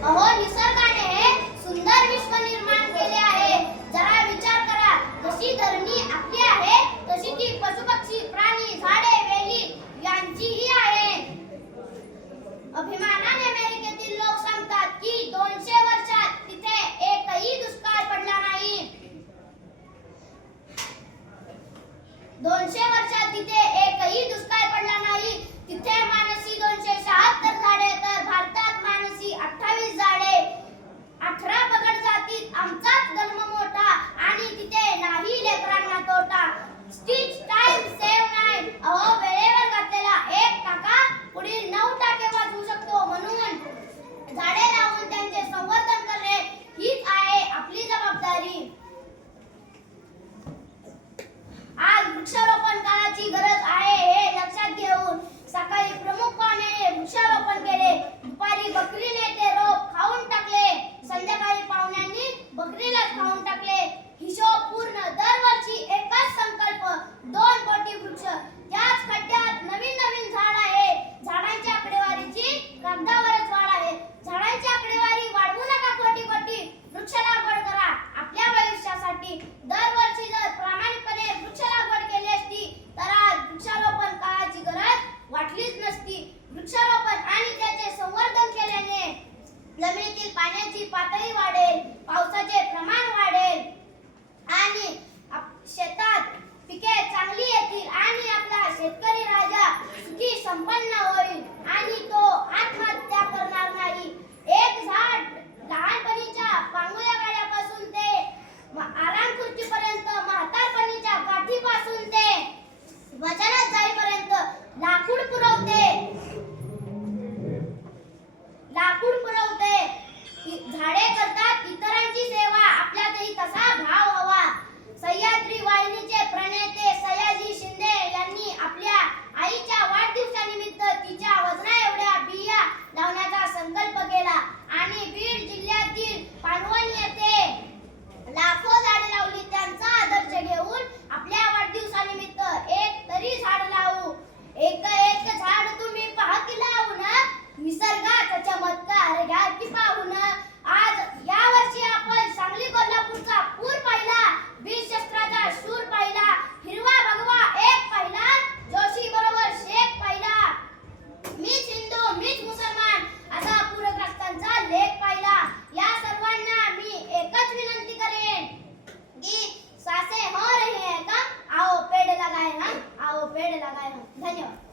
अहो, निसर्गाने हे सुंदर विश्व निर्माण केले आहे. जरा विचार करा, जशी धरणी आपली आहे तशी ती पशुपक्षी प्राणी झाडे वेली यांचीही आहे. अभिमानाने अमेरिकेतील लोक सांगतात की 200 वर्षात तिथे एकही दुष्काळ पडला नाही. 200 वर्षात तिथे एकही दुष्काळ पडला नाही. तिथे मानसी 276 झाडे तर भारतात मानसी 28 झाडे. 18 पगड जातीत आमचाच जन्म मोठा आणि तिथे नाही लेकरांना तोटा. Stitch time save nine. अहो, वेळेवर घातलेला एक टाका पुढील 9 टाके वाचवू शकतो. म्हणून झाडे लावून त्यांचे संवर्धन करणे हीच आहे आपली जबाबदारी. आज वृक्षारोपण काळाची गरज आहे हे लक्षात घेऊन सकाळी प्रमुख पाहुण्याने वृक्षारोपण केले. दुपारी बकरीने ते रोप खाऊन टाकले. संध्याकाळी पाहुण्यांनी बकरीलाच खाऊन टाकले. हिशोब पूर्ण. दरवर्षी एकच संकल्प, 2 कोटी वृक्ष. त्याच खड्ड्यात नवीन नवीन झाड आहे. झाडांच्या आकडेवारीची कागदावरच वाढ आहे. झाडांची आकडेवारी वाढवू नका कोटी कोटी. वृक्ष लागवड करा आपल्या भविष्यासाठी. दरवर्षी जर प्रामाणिकपणे वृक्ष लागवड केली असती तर आज वृक्षारोपण काळाची गरज वाटलीच नसती. वृक्षारोपण आणि त्याचे संवर्धन केल्याने जमिनीतील पाण्याची पातळी वाढेल, पावसाचे प्रमाण वाढेल आणि शेतात पिके चांगली येतील आणि आपला शेतकरी राजा सुखी संपन्न होईल आणि तो आत्महत्या करणार नाही. एक झाड लहानपणीच्या पांगुल्या गाड्यापासून ते आराम खुर्चीपर्यंत, म्हातारपणीच्या गाठीपासून ते वचनात जाईपर्यंत लाकूड पुरवते. झाडे करतात इतरांची सेवा. आपल्यातही तसा भाव हवा. सह्याद्री वाहिनीचे प्रणेते सयाजी शिंदे यांनी आपल्या आईच्या वाढदिवसानिमित्त तिच्या वजना एवढ्या बिया लावण्याचा संकल्प केला आणि बीड जिल्ह्यातील पानवण येथे लाखो झाडे लावली. त्यांचा आदर्श घेऊन आपल्या वाढदिवसानिमित्त एक तरी झाड लावू. एक एक झाड तुम्ही पहा की लावून, निसर्गाचा चमत्कार घ्या की पाहून. आज या वर्षी आपण सांगली कोल्हापूरचा पूर पाहिला, वीरशस्त्राचा शूर पाहिला, हिरवा भगवा एक पाहिला, जोशी बरोबर शेख पाहिला, मीच हिंदू मीच मुसलमान असा पूरग्रस्तांचा लेख पाहिला. या सर्वांना मी एकच विनंती करेन की सासे हो रही है कम, आओ पेड़ लगाए हम, आओ पेड़ लगाए हम. धन्यवाद.